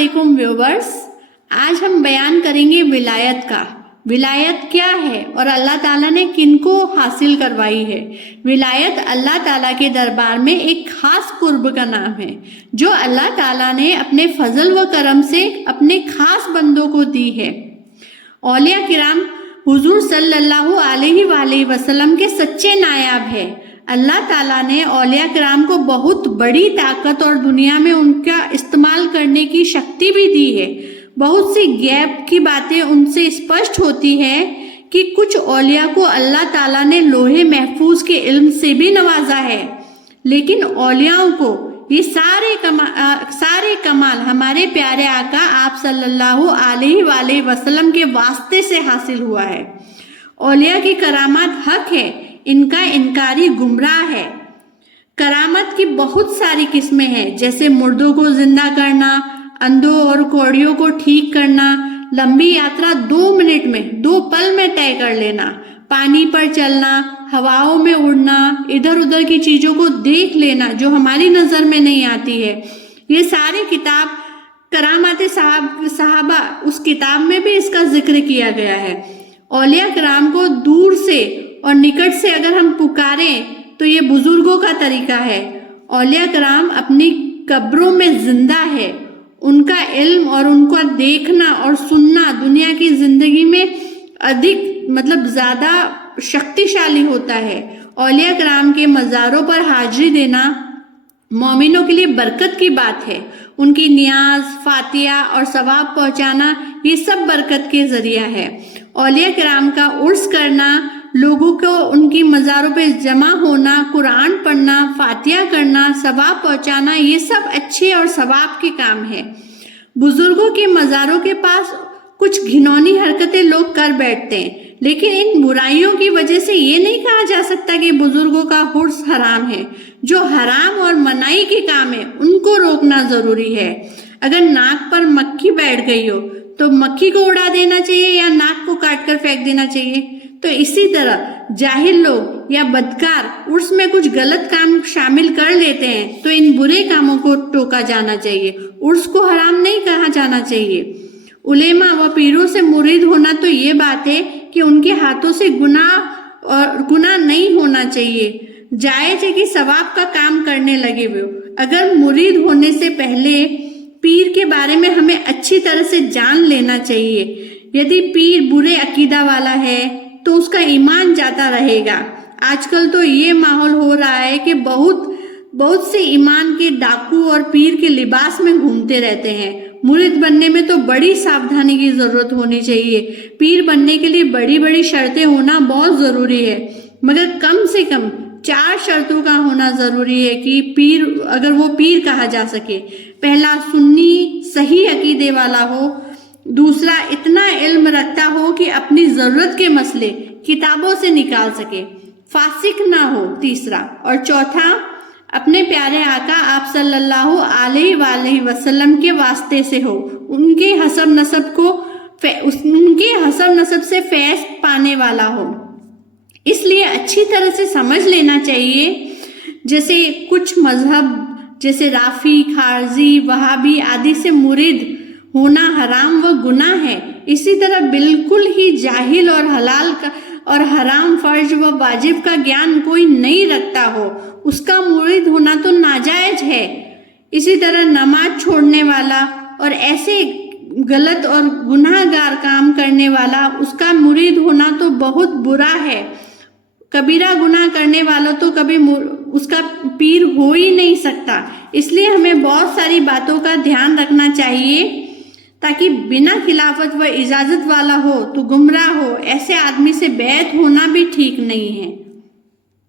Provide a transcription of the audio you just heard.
अस्सलामुअलैकुम व्यूवर्स। आज हम बयान करेंगे विलायत का। विलायत क्या है और अल्लाह ताला ने किनको हासिल करवाई है। विलायत अल्लाह ताला के दरबार में एक खास कुर्ब का नाम है जो अल्लाह ताला ने अपने फजल व करम से अपने खास बंदों को दी है। औलिया किराम हुजूर सल्लल्लाहु अलैहि वसल्लम के सच्चे नायाब है। अल्लाह ताला ने औलिया किराम को बहुत बड़ी ताकत और दुनिया में उनका इस्तेमाल करने की शक्ति भी दी है। बहुत सी गैब की बातें उनसे स्पष्ट होती है कि कुछ औलिया को अल्लाह ताला ने लोहे महफूज के इल्म से भी नवाजा है, लेकिन औलियाओं को ये सारे कमाल हमारे प्यारे आका आप सल्लल्लाहु अलैहि वसल्लम के वास्ते से हासिल हुआ है। औलिया की करामात हक है, इनका इनकारी गुमराह है। करामत की बहुत सारी किस्में हैं, जैसे मुर्दों को जिंदा करना, अंधों और कोड़ियों को ठीक करना, लंबी यात्रा 2 मिनट में 2 पल में तय कर लेना, पानी पर चलना, हवाओं में उड़ना, इधर उधर की चीजों को देख लेना जो हमारी नजर में नहीं आती है। ये सारी किताब करामात सहाबा, उस किताब में भी इसका जिक्र किया गया है। औलिया किराम को दूर से और निकट से अगर हम पुकारें तो ये बुजुर्गों का तरीका है। औलिया किराम अपनी कब्रों में जिंदा है। उनका इल्म और उनका देखना और सुनना दुनिया की जिंदगी में अधिक ज्यादा शक्तिशाली होता है। औलिया किराम के मज़ारों पर हाजिरी देना मोमिनों के लिए बरकत की बात है। उनकी नियाज, फातिया और सवाब पहुंचाना ये सब बरकत के जरिया है। औलिया किराम का उर्स करना, लोगों को उनकी मज़ारों पे जमा होना, कुरान पढ़ना, फातिया करना, सवाब पहुंचाना, ये सब अच्छे और सवाब के काम है। बुजुर्गों के मज़ारों के पास कुछ घिनौनी हरकतें लोग कर बैठते हैं, लेकिन इन बुराइयों की वजह से ये नहीं कहा जा सकता कि बुजुर्गों का हुर्स हराम है। जो हराम और मनाही के काम है उनको रोकना जरूरी है। अगर नाक पर मक्खी बैठ गई हो तो मक्खी को उड़ा देना चाहिए या नाक को काट कर फेंक देना चाहिए। तो इसी तरह जाहिल लोग या बदकार उर्स में कुछ गलत काम शामिल कर लेते हैं तो इन बुरे कामों को टोका जाना चाहिए। उर्स को हराम नहीं कहा जाना चाहिए। उलेमा व पीरों से मुरीद होना तो ये बात है कि उनके हाथों से गुनाह नहीं होना चाहिए। जायज है कि सवाब का काम करने लगे वो। अगर मुरीद होने से पहले पीर के बारे में हमें अच्छी तरह से जान लेना चाहिए। यदि पीर बुरे अकीदा वाला है तो उसका ईमान जाता रहेगा। आजकल तो ये माहौल हो रहा है कि बहुत से ईमान के डाकू और पीर के लिबास में घूमते रहते हैं। मुरीद बनने में तो बड़ी सावधानी की जरूरत होनी चाहिए। पीर बनने के लिए बड़ी बड़ी शर्तें होना बहुत जरूरी है, मगर कम से कम 4 शर्तों का होना जरूरी है कि पीर, अगर वो पीर कहा जा सके। पहला, सुन्नी सही अकीदे वाला हो। दूसरा, इतना इल्म रखता हो कि अपनी जरूरत के मसले किताबों से निकाल सके, फासिक ना हो। तीसरा और चौथा, अपने प्यारे आका आप सल्लल्लाहु अलैहि वसल्लम के वास्ते से हो, उनके हसब नसब से फैज़ पाने वाला हो। इसलिए अच्छी तरह से समझ लेना चाहिए। जैसे कुछ मजहब जैसे राफी, खारजी, वहाबी आदि से मुरीद होना हराम व गुनाह है, इसी तरह बिल्कुल ही जाहिल और हलाल का और हराम, फर्ज व वाजिब का ज्ञान कोई नहीं रखता हो, उसका मुरीद होना तो नाजायज है। इसी तरह नमाज छोड़ने वाला और ऐसे गलत और गुनाहगार काम करने वाला, उसका मुरीद होना तो बहुत बुरा है। कबीरा गुनाह करने वाला तो कभी उसका पीर हो ही नहीं सकता। इसलिए हमें बहुत सारी बातों का ध्यान रखना चाहिए ताकि बिना खिलाफत व इजाजत वाला हो तो गुमराह हो, ऐसे आदमी से बैत होना भी ठीक नहीं है।